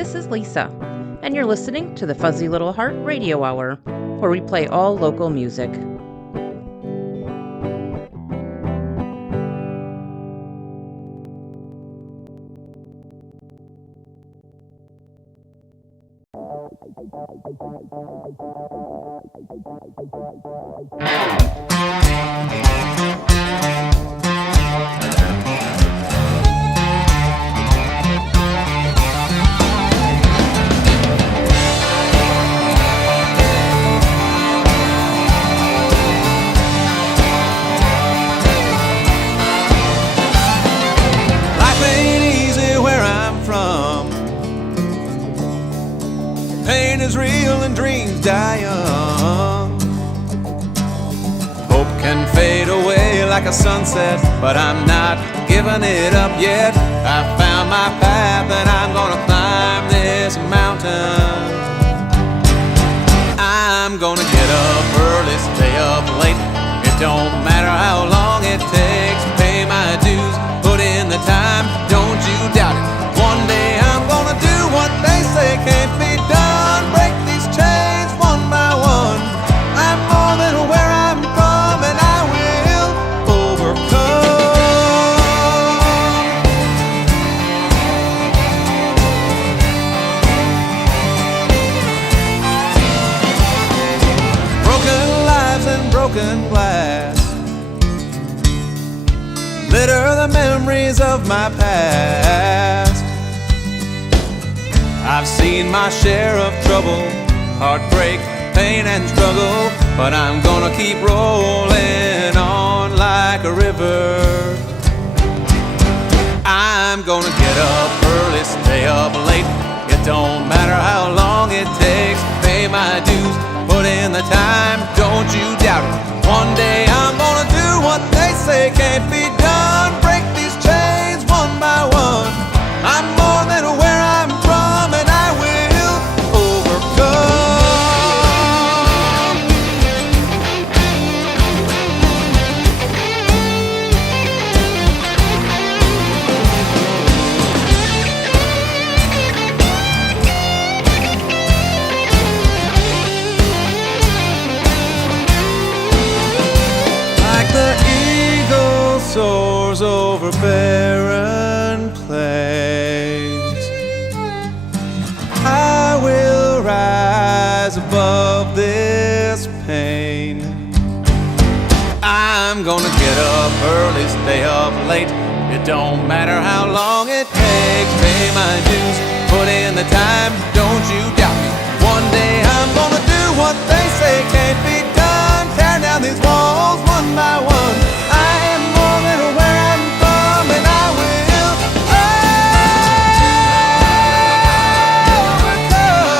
this is Lisa, and you're listening to the Fuzzy Little Heart Radio Hour, where we play all local music. Pain is real and dreams die young. Hope can fade away like a sunset, but I'm not giving it up yet. I found my path and I'm gonna climb this mountain. I'm gonna get up early, stay up late. It don't matter how long it takes. Pay my dues, put in the time, don't you doubt it. One day I'm gonna do what they say can't be done. Break these chains one by one. I'm more than where I'm from, and I will overcome. Broken lives and broken glass litter the memories of my past. I've seen my share of trouble, heartbreak, pain and struggle, but I'm gonna keep rolling on like a river. I'm gonna get up early, stay up late. It don't matter how long it takes. Pay my dues, put in the time, don't you doubt it. One day I'm gonna do what they say can't be done. Break these chains one by one. I'm more than where I'm from, and I will overcome. Like the eagle soars over barren plains, I will rise above this pain. I'm gonna get up early, stay up late. It don't matter how long it takes. Pay my dues, put in the time, don't you doubt me. One day I'm gonna do what they say can't be done. Tear down these walls one by one. I am more than where I'm from, and I will overcome.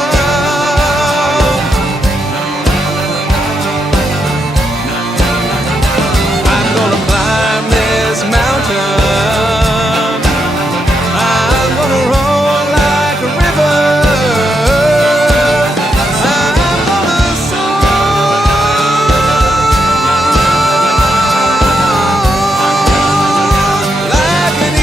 I'm gonna climb this mountain. I'm gonna roll like a river. I'm gonna soar like an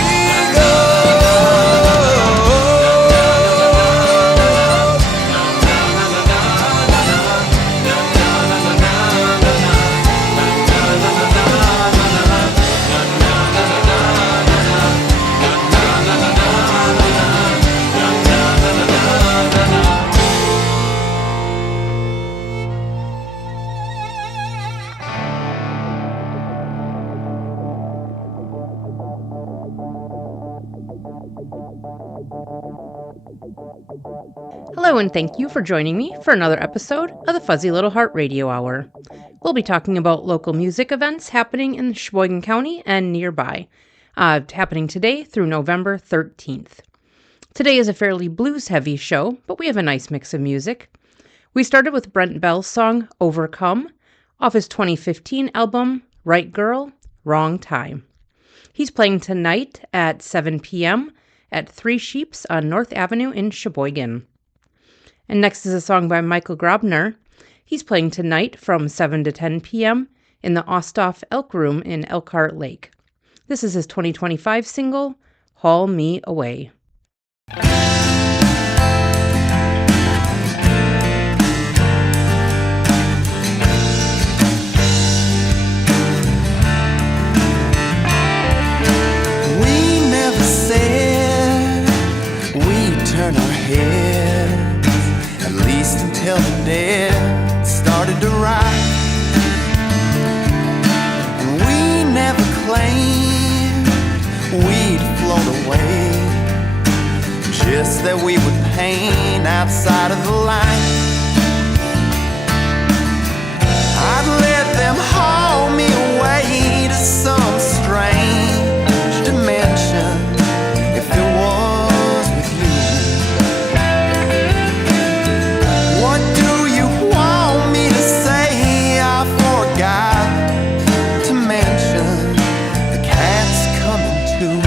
Hello, and thank you for joining me for another episode of the Fuzzy Little Heart Radio Hour. We'll be talking about local music events happening in Sheboygan County and nearby, happening today through November 13th. Today is a fairly blues-heavy show, but we have a nice mix of music. We started with Brent Bell's song Overcome off his 2015 album Right Girl, Wrong Time. He's playing tonight at 7 p.m. at Three Sheeps on North Avenue in Sheboygan. And next is a song by Michael Grobner. He's playing tonight from 7 to 10 p.m. in the Osthoff Elk Room in Elkhart Lake. This is his 2025 single, Haul Me Away. bed, started to write. And we never claimed we'd float away, just that we would paint outside of the line. I'd let them haul me away to some strange dimension if it was with you. What do you want me to say? I forgot to mention the cat's coming too.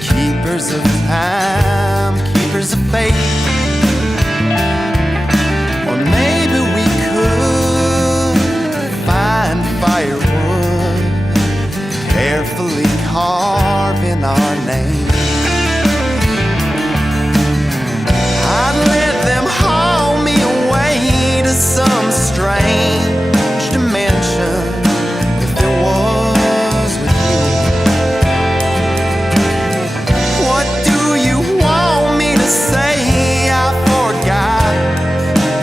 Keepers of time, keepers of faith. Or maybe we could find firewood, carefully carving our name. I'd let them haul me away to some strange dimension if it was with you. Say I forgot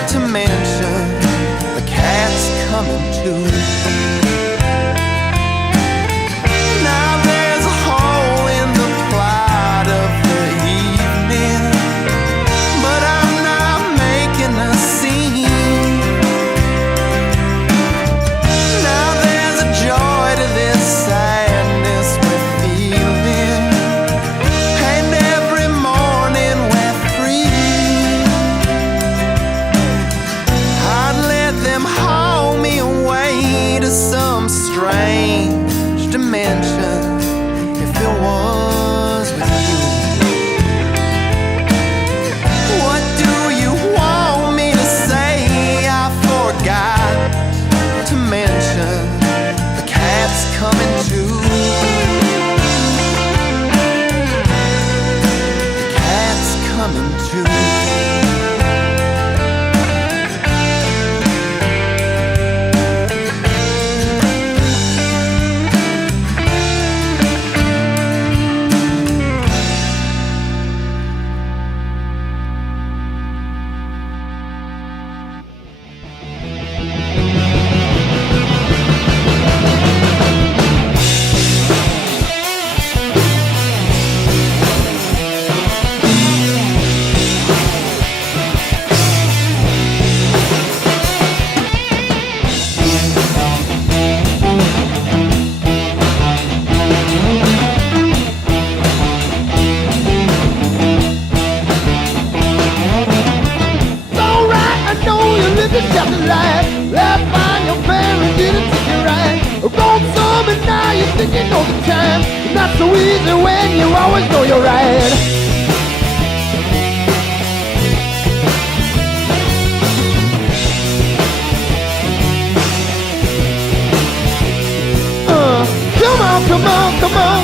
to mention the cat's coming too. Now there's a hole in the plot of the evening, but I'm not making a scene. Now there's a joy to this sadness we're feeling, and every morning them haul me away to some strange dimension if it was with you. What do you want me to say? I forgot to mention the cat's coming too. The cat's coming too.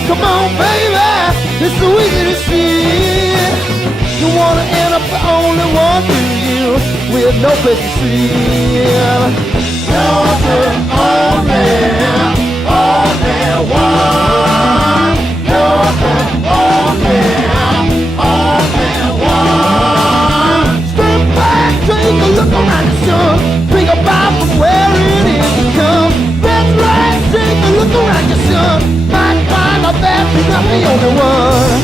Come on, baby, it's so easy to see. You wanna end up the only one to you, with no place to sleep. You're the only one. You're the only one. Step back, take a look around the sun. Think about from where it is to come. That's right, take a look around your son. Might find out that you're not the only one.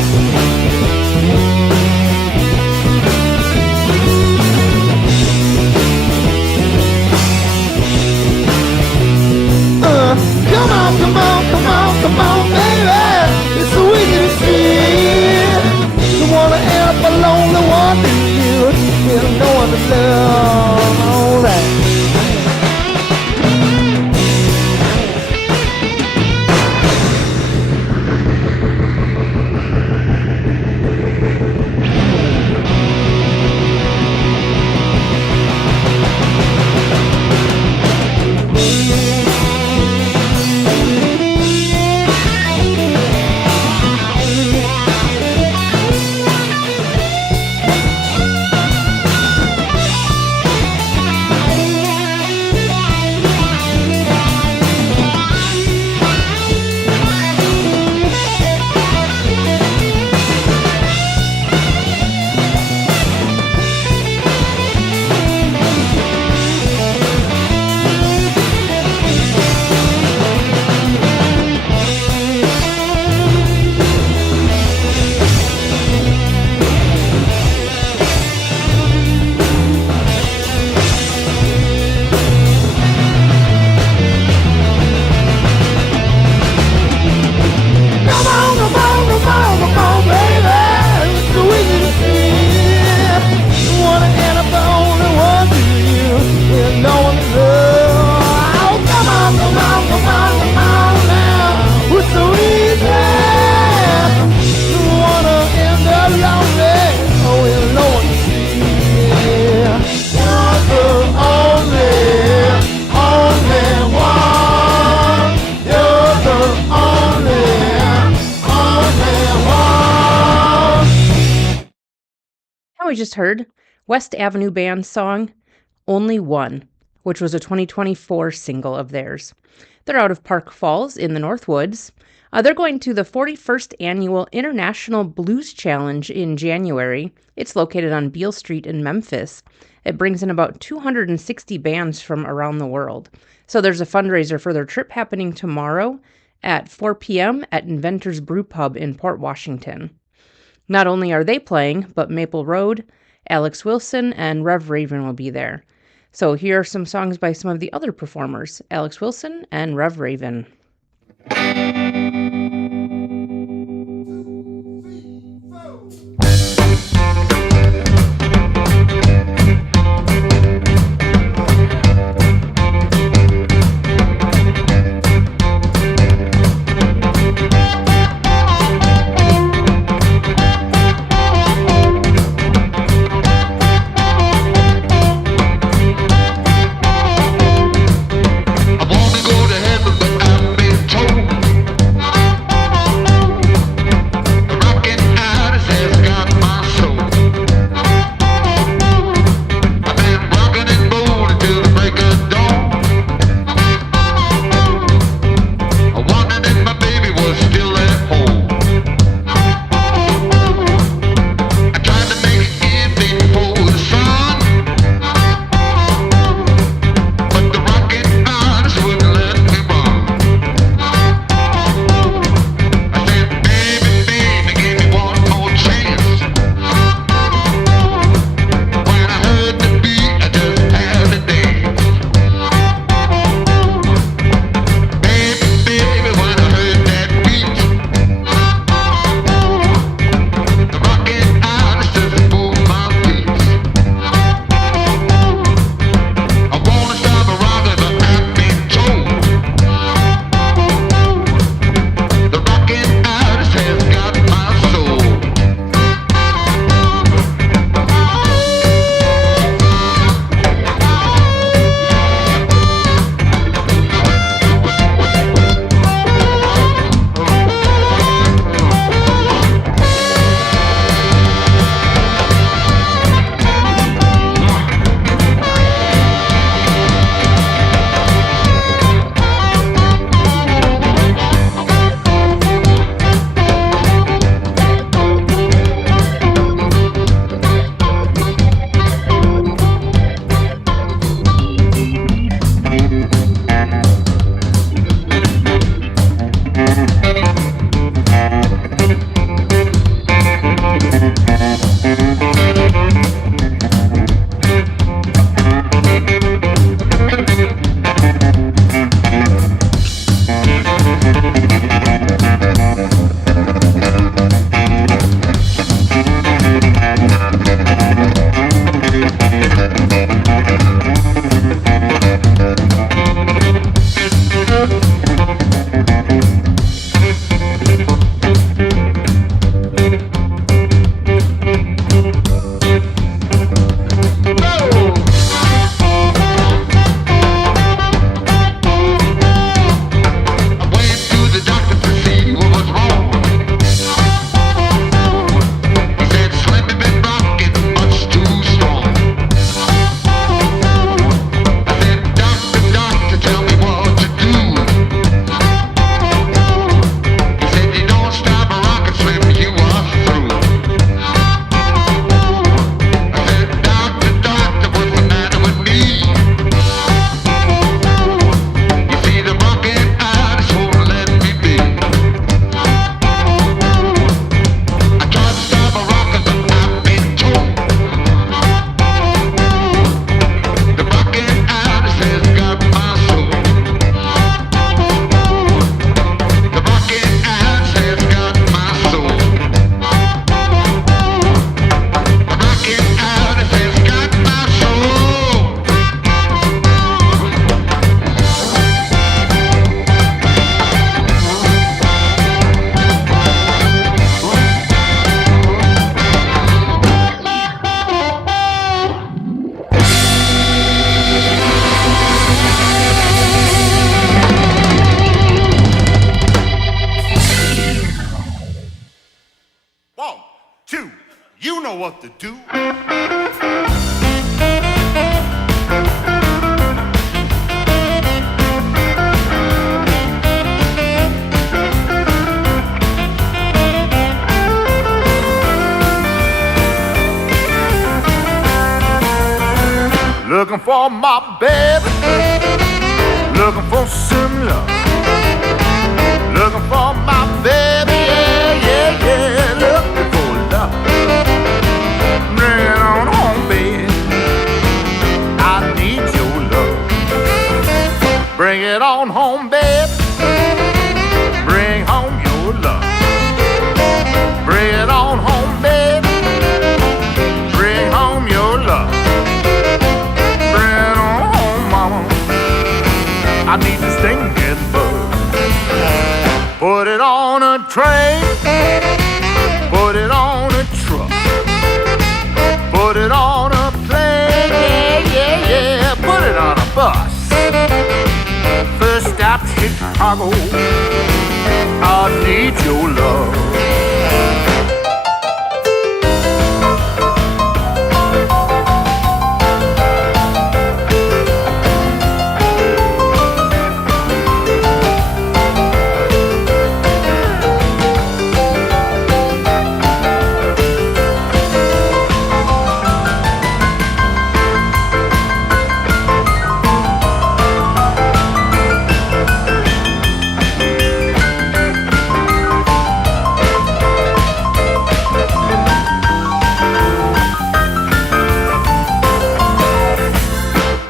Come on, baby, it's so easy to see. You wanna end up a lonely one, do you? With no one to love, all that. we just heard West Avenue Band's song, Only One, which was a 2024 single of theirs. They're out of Park Falls in the Northwoods. They're going to the 41st Annual International Blues Challenge in January. It's located on Beale Street in Memphis. It brings in about 260 bands from around the world. So there's a fundraiser for their trip happening tomorrow at 4 p.m. at Inventor's Brew Pub in Port Washington. Not only are they playing, but Maple Road, Alex Wilson, and Rev Raven will be there. So here are some songs by some of the other performers, Alex Wilson and Rev Raven. know what to do. looking for my baby, looking for some love, looking for my baby, yeah, yeah, yeah, looking for love. Bring it on home, baby, I need your love. Bring it on home, baby, bring home your love. Bring it on home, baby, bring home your love. Bring it on home, mama, I need this stinking bug. Put it on a train, put it on a truck, put it on a plane, yeah, yeah, yeah, put it on a bus. First stop Chicago, I need your love.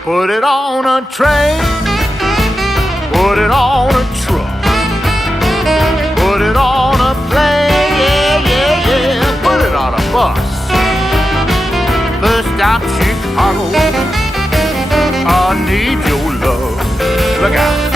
Put it on a train, put it on a truck, put it on a plane, yeah, yeah, yeah, put it on a bus. First stop Chicago, I need your love. Look out.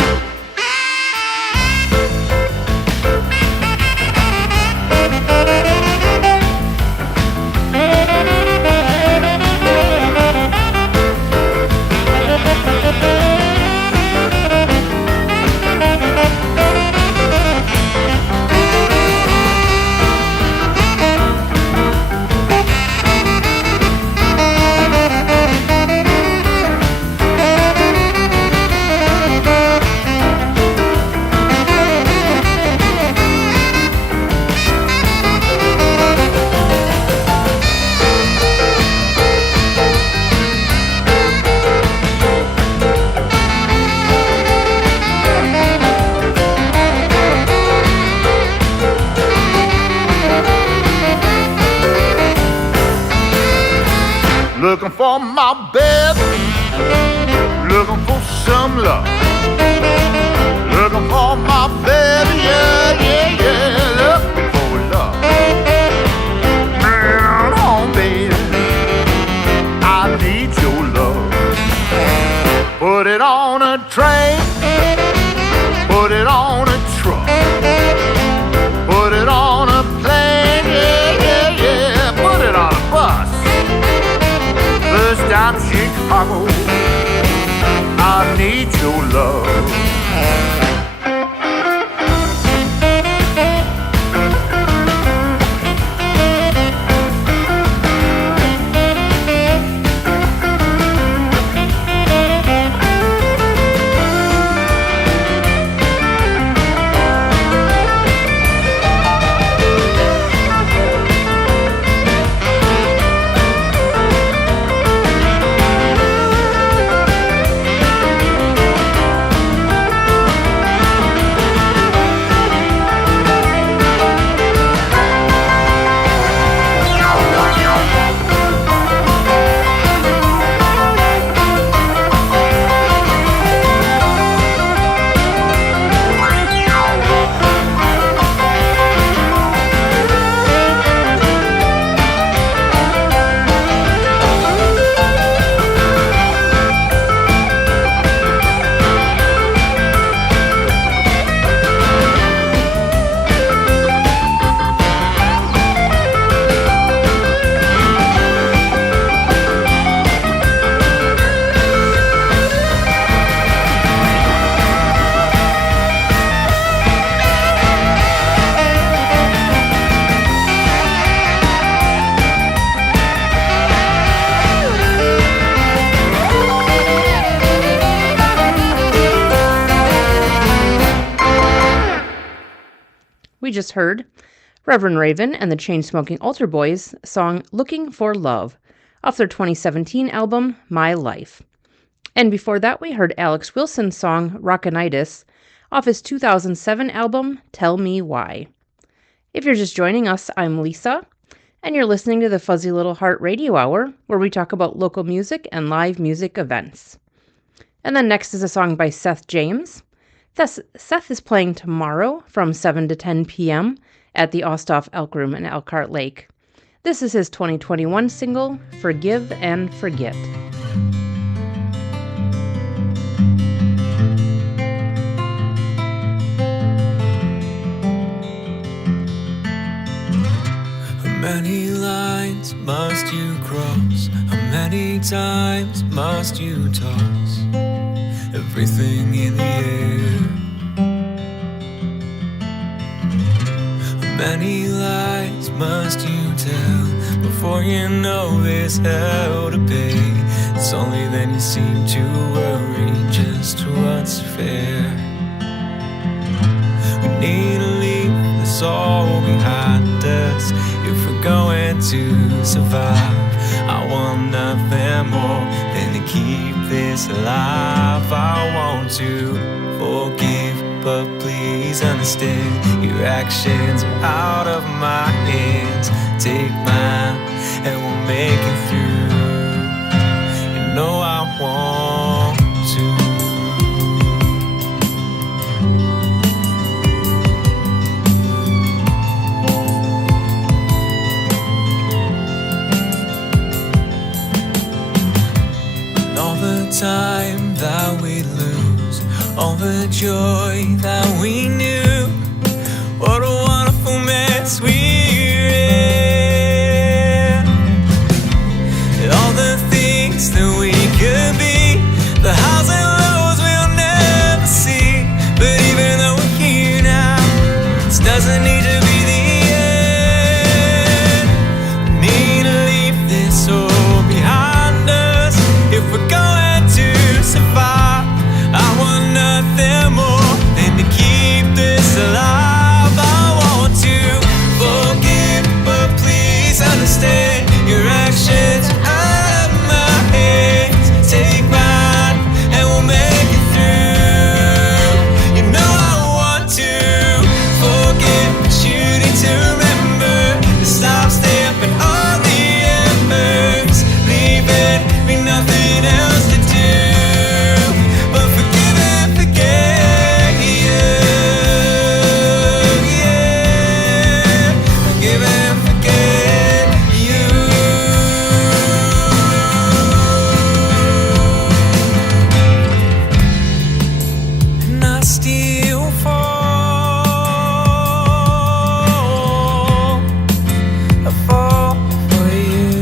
Looking for my baby, looking for some love, looking for my baby, yeah, yeah, yeah, looking for love. Bring it on, baby, I need your love. Put it on a train, put it on a truck, put it on a plane, yeah, yeah, yeah, put it on a bus. First stop Chicago, I need your love. We just heard Reverend Raven and the Chain-Smoking Altar Boys song Looking for Love off their 2017 album, My Life. And before that, we heard Alex Wilson's song, Rockinitis, off his 2007 album, Tell Me Why. If you're just joining us, I'm Lisa, and you're listening to the Fuzzy Little Heart Radio Hour, where we talk about local music and live music events. And then next is a song by Seth James. Seth is playing tomorrow from 7 to 10 p.m. at the Osthoff Elk Room in Elkhart Lake. This is his 2021 single, Forgive and Forget. How many lines must you cross? How many times must you toss everything in the air? How many lies must you tell before you know there's hell to pay? It's only then you seem to worry just what's fair. We need to leave this all behind us if we're going to survive. I want nothing more than to keep this alive. I want to forgive, but please understand your actions are out of my hands. Take mine and we'll make it through. You know I want to. Time that we lose, all the joy that we knew. What a wonderful mess we're in. And all the things that we could be, the highs and lows we'll never see. But even though we're here now, this doesn't need to be the end. We need to leave this all behind us if we're going to survive. I want nothing more than to keep this alive. I want to forgive, but please understand your actions are out of my hands. Take mine and we'll make it through. You know I want to forget, but you need to remember to stop stamping on the embers, leaving me nothing else to do but forgive and forget. Yeah, forgive and forget you. And I still fall, I fall for you.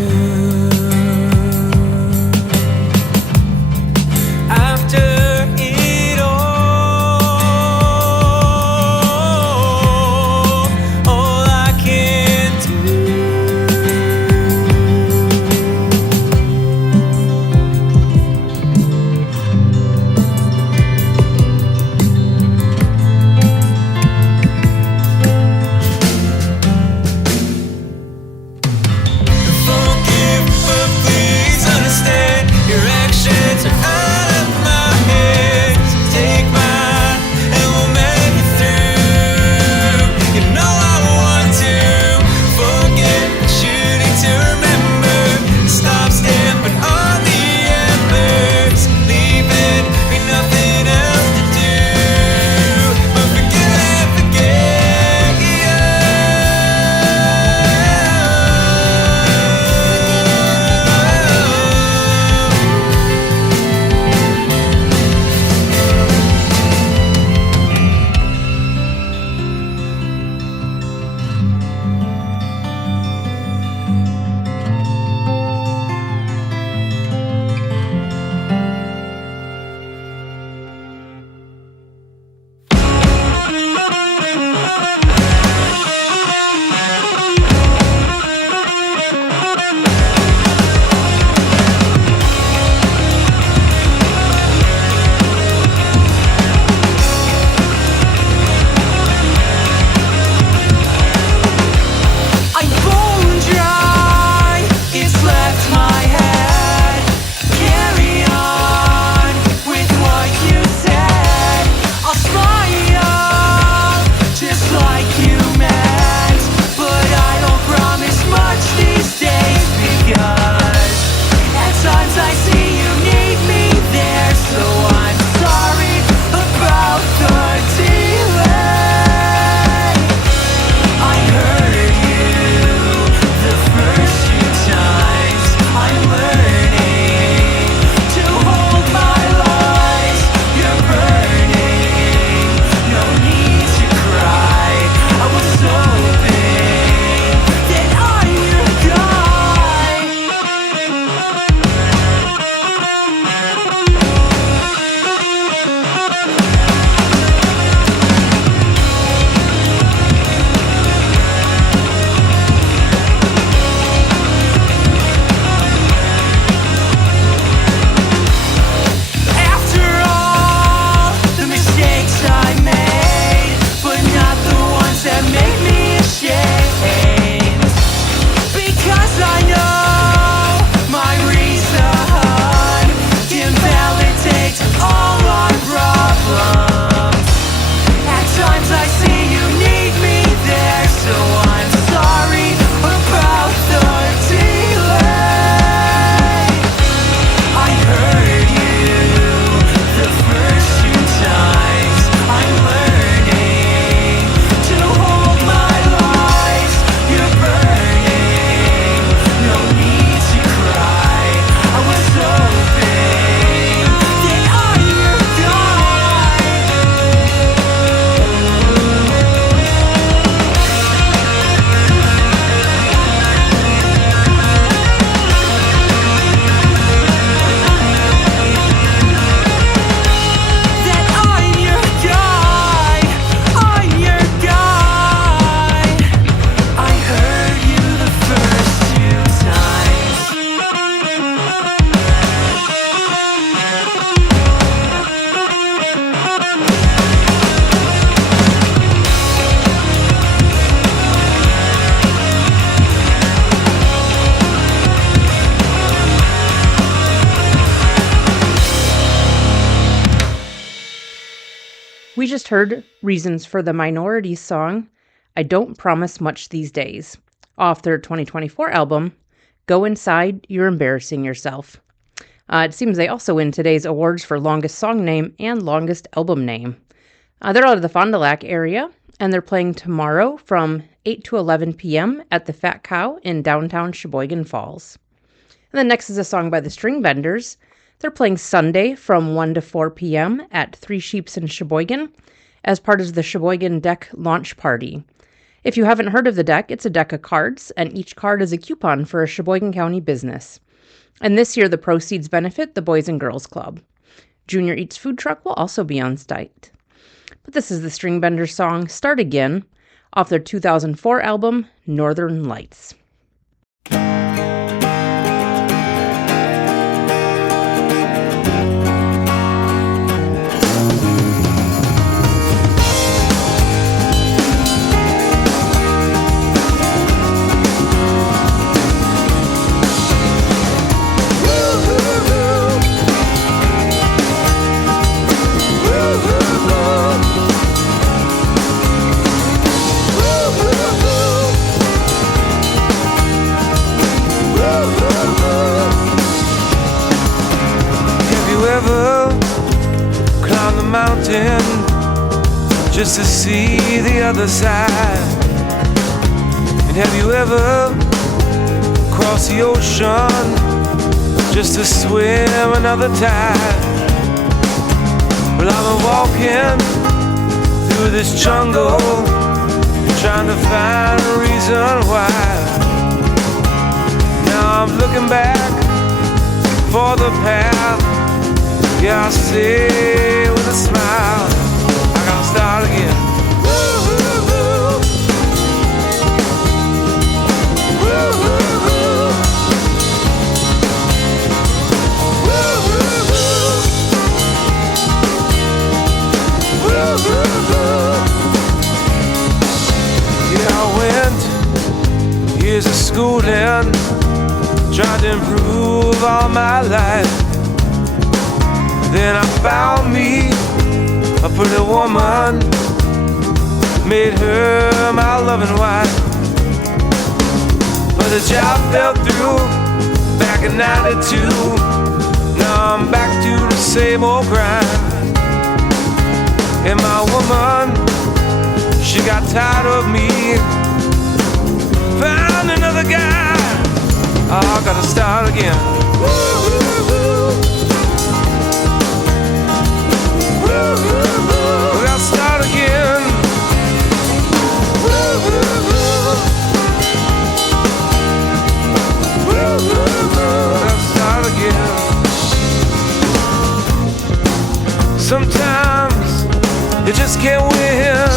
We just heard Reasons for the Minorities song, I Don't Promise Much These Days, off their 2024 album, Go Inside, You're Embarrassing Yourself. It seems they also win today's awards for Longest Song Name and Longest Album Name. They're out of the Fond du Lac area, and they're playing tomorrow from 8 to 11 p.m. at the Fat Cow in downtown Sheboygan Falls. And then next is a song by the String Benders. They're playing Sunday from 1 to 4 p.m. at Three Sheeps in Sheboygan as part of the Sheboygan Deck launch party. If you haven't heard of the deck, it's a deck of cards, and each card is a coupon for a Sheboygan County business. And this year, the proceeds benefit the Boys and Girls Club. Junior Eats food truck will also be on site. But this is the String Benders song, Start Again, off their 2004 album, Northern Lights. Mountain just to see the other side. And have you ever crossed the ocean just to swim another tide? Well, I've been walking through this jungle trying to find a reason why. Now I'm looking back for the path. Yeah, I say with a smile, I gotta start again. Yeah, I went years of schooling, tried to improve all my life. Then I found me a pretty woman, made her my loving wife. But the job fell through back in '92. Now I'm back to the same old grind. And my woman, she got tired of me, found another guy. I gotta start again. We gotta start again. We gotta start again. Sometimes you just can't win.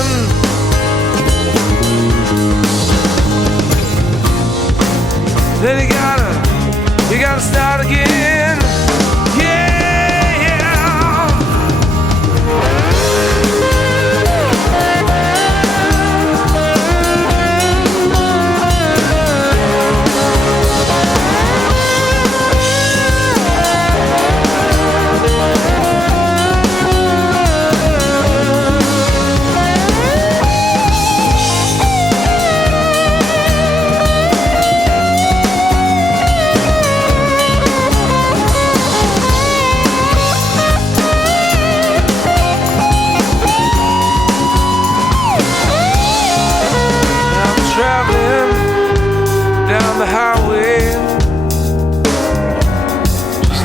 Then you gotta start again.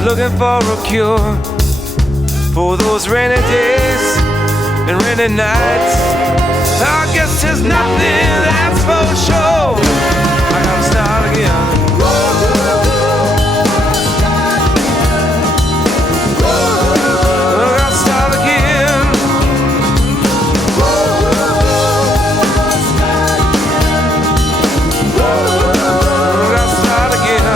Looking for a cure for those rainy days and rainy nights. I guess there's nothing that's for sure. I gotta start again. I gotta start again. I gotta start again.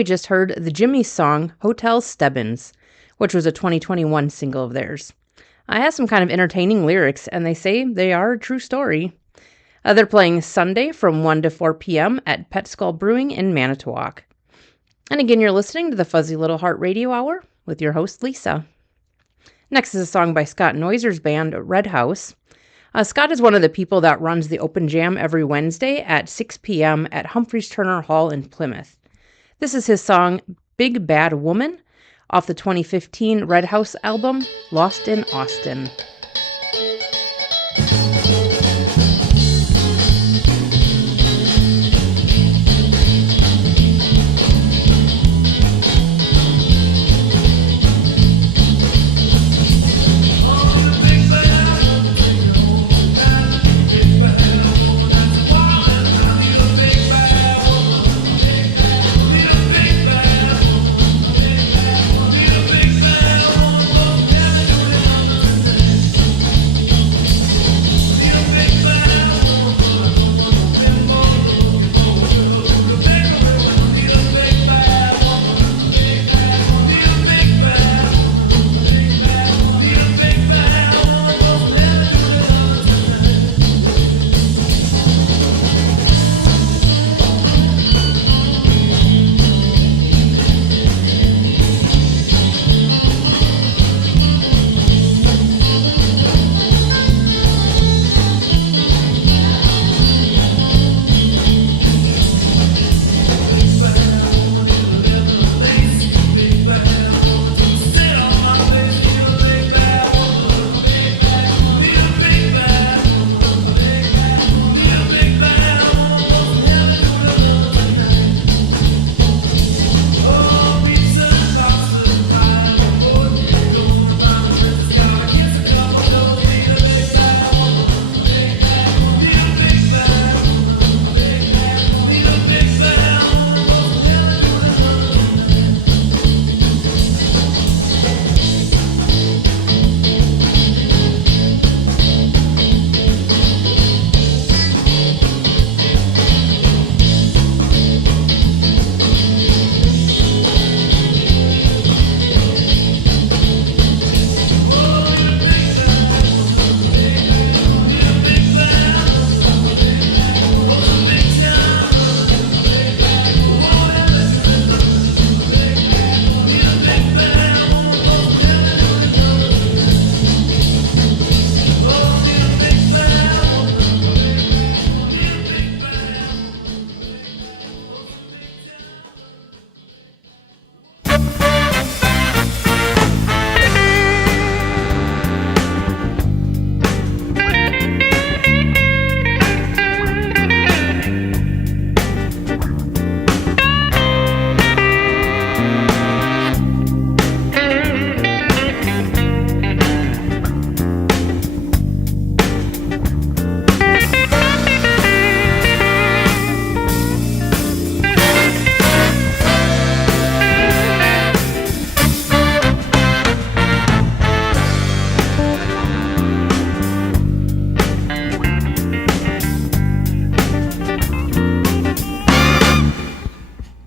we just heard the Jimmy's song, Hotel Stebbins, which was a 2021 single of theirs. I have some kind of entertaining lyrics, and they say they are a true story. They're playing Sunday from 1 to 4 p.m. at Pet Skull Brewing in Manitowoc. And again, you're listening to the Fuzzy Little Heart Radio Hour with your host, Lisa. Next is a song by Scott Noiser's band, Red House. Scott is one of the people that runs the Open Jam every Wednesday at 6 p.m. at Humphreys Turner Hall in Plymouth. This is his song, Big Bad Woman, off the 2015 Red House album, Lost in Austin.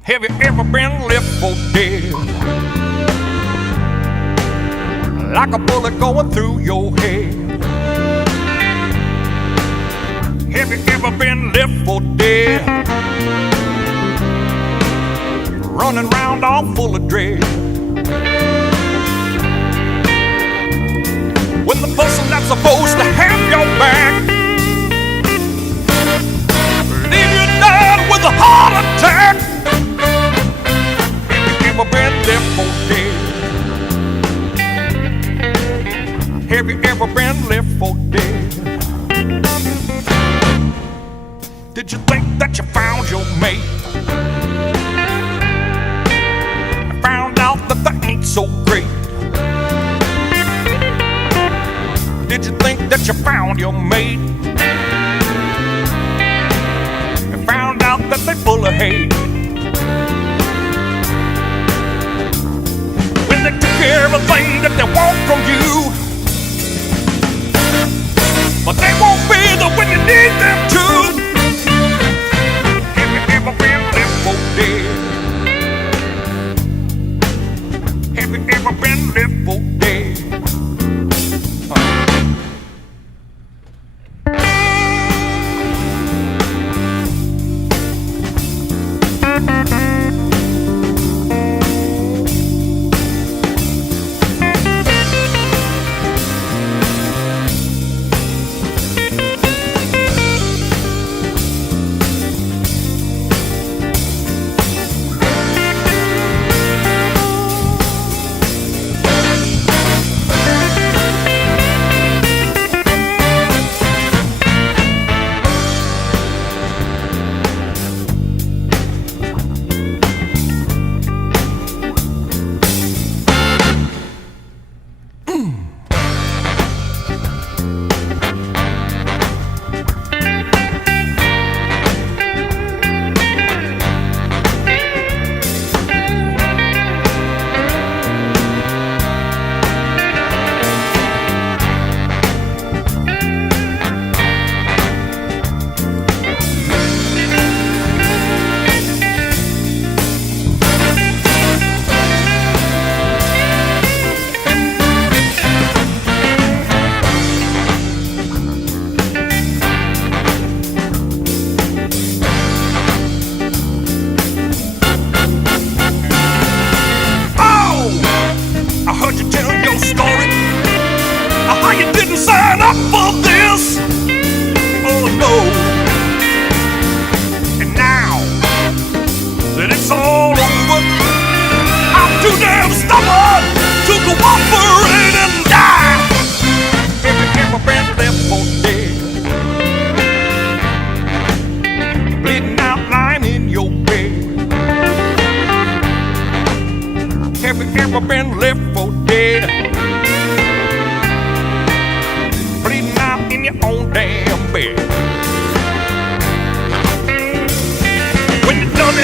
Have you ever been left for dead? Like a bullet going through your head. Have you ever been left for dead? Running round all full of dread. When the person that's supposed to have your back leave you down with a heart attack. Have you ever been left for dead? Have you ever been left for dead? Did you think that you found your mate? Found out that they ain't so great. Did you think that you found your mate? Found out that they full of hate. When they took everything that they want from you, but they won't be there when you need them to. Have you ever been left for dead?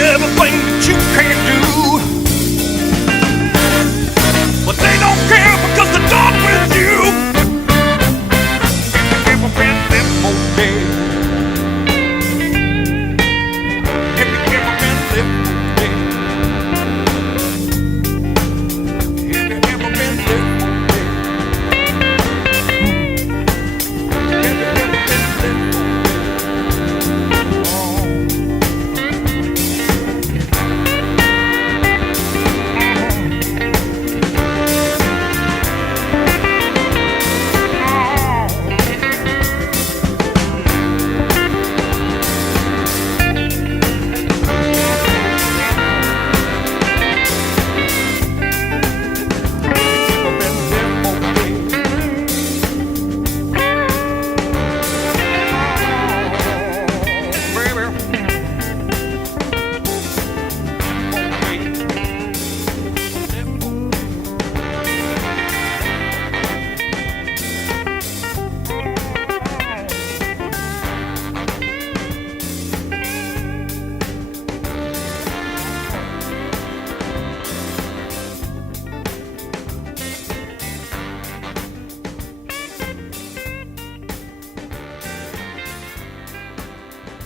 everything that you can't do. But they don't care because they're done with you. If you ever been left for dead, if you ever been left for dead, if you ever been left for dead, if you ever been left for dead.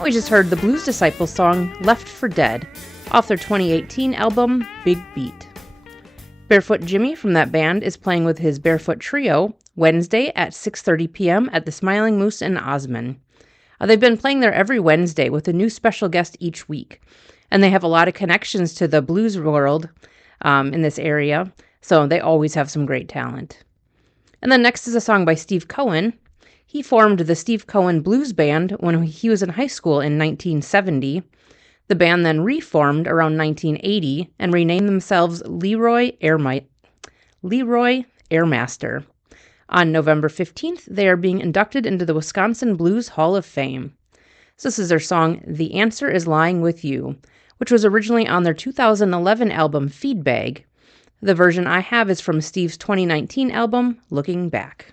We just heard the Blues Disciples song Left for Dead off their 2018 album Big Beat. Barefoot Jimmy from that band is playing with his Barefoot Trio Wednesday at 6:30 p.m. at the Smiling Moose in Osmond. They've been playing there every Wednesday with a new special guest each week, and they have a lot of connections to the blues world in this area, so they always have some great talent. And then next is a song by Steve Cohen. He formed the Steve Cohen Blues Band when he was in high school in 1970. The band then reformed around 1980 and renamed themselves Leroy Airmaster. On November 15th, they are being inducted into the Wisconsin Blues Hall of Fame. So this is their song, The Answer Is Lying With You, which was originally on their 2011 album Feedbag. The version I have is from Steve's 2019 album, Looking Back.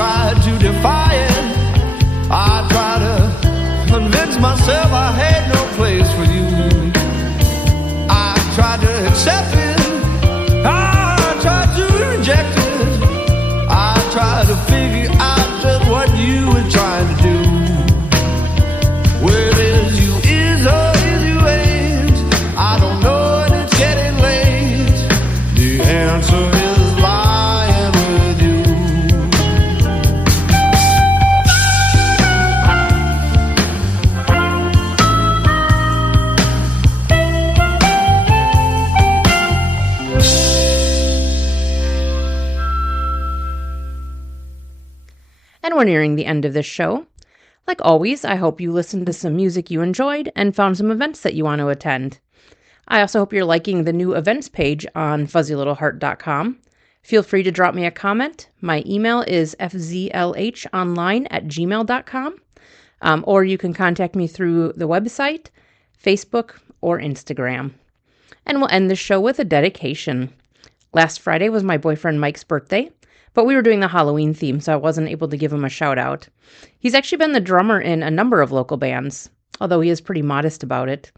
tried to defy it. I tried to convince myself I had no place for you. I tried to accept it. I tried to reject it. I tried to figure out just what you were trying to do. Well, is you is or is you ain't? I don't know and it's getting late. The answer is lying with you. And we're nearing the end of this show. Like always, I hope you listened to some music you enjoyed and found some events that you want to attend. I also hope you're liking the new events page on fuzzylittlheart.com. Feel free to drop me a comment. My email is fzlhonline@gmail.com, or you can contact me through the website, Facebook, or Instagram. And we'll end the show with a dedication. Last Friday was my boyfriend Mike's birthday, but we were doing the Halloween theme, so I wasn't able to give him a shout out. He's actually been the drummer in a number of local bands, although he is pretty modest about it.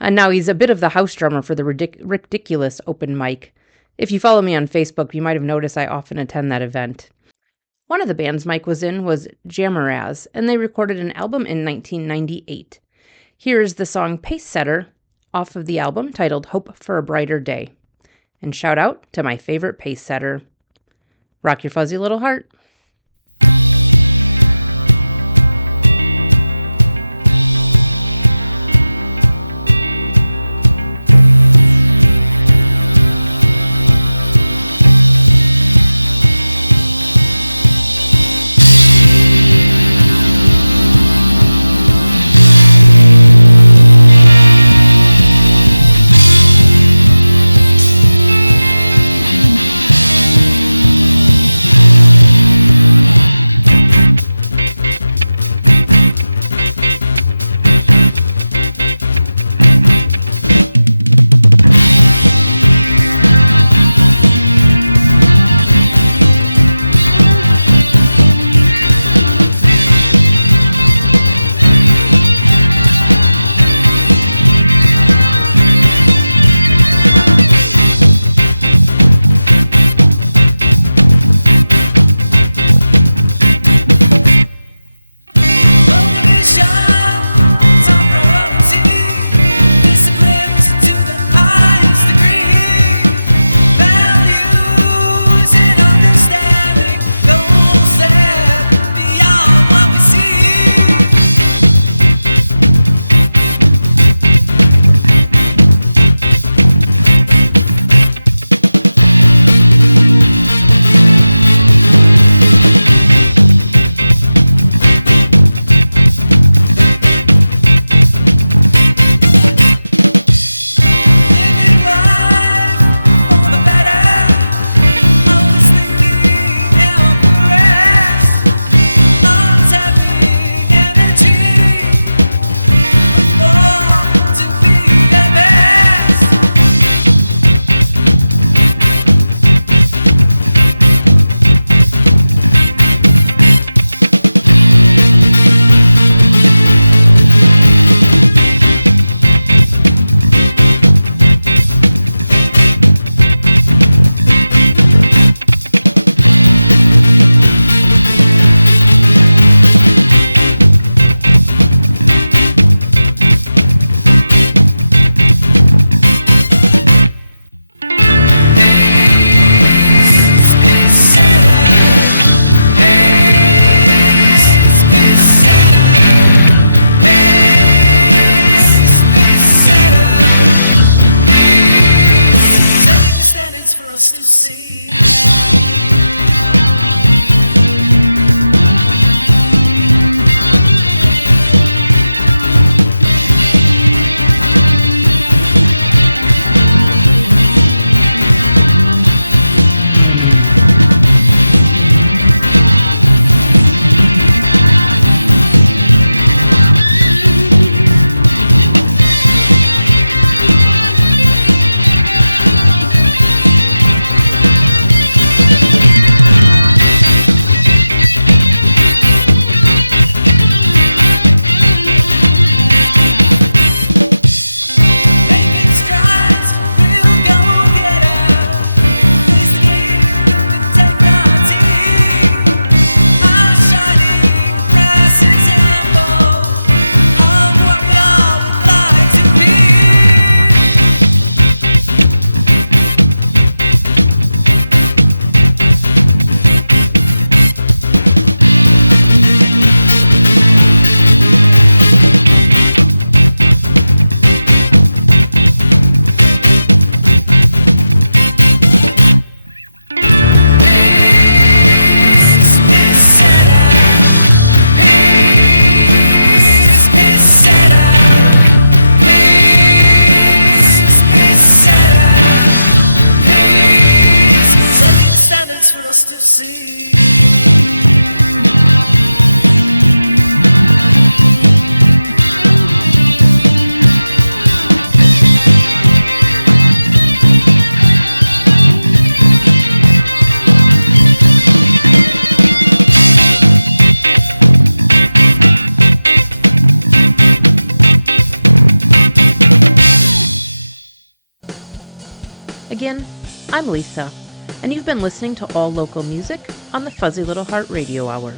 And now he's a bit of the house drummer for the Ridiculous open mic. If you follow me on Facebook, you might have noticed I often attend that event. One of the bands Mike was in was Jamaraz, and they recorded an album in 1998. Here's the song Pace Setter off of the album titled Hope for a Brighter Day. And shout out to my favorite pace setter. Rock your fuzzy little heart. Again, I'm Lisa, and you've been listening to All Local Music on the Fuzzy Little Heart Radio Hour.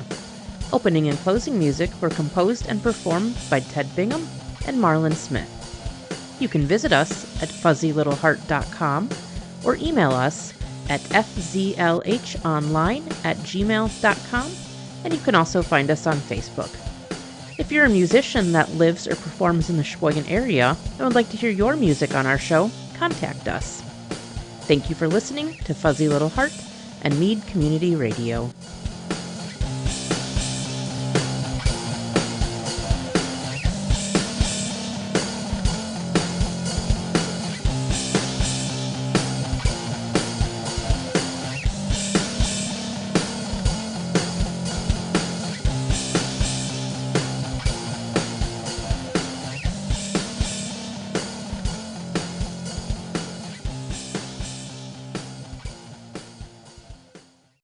Opening and closing music were composed and performed by Ted Bingham and Marlon Smith. You can visit us at fuzzylittlehart.com or email us at fzlhonline@gmail.com, and you can also find us on Facebook. If you're a musician that lives or performs in the Sheboygan area and would like to hear your music on our show, contact us. Thank you for listening to Fuzzy Little Heart and Mead Community Radio.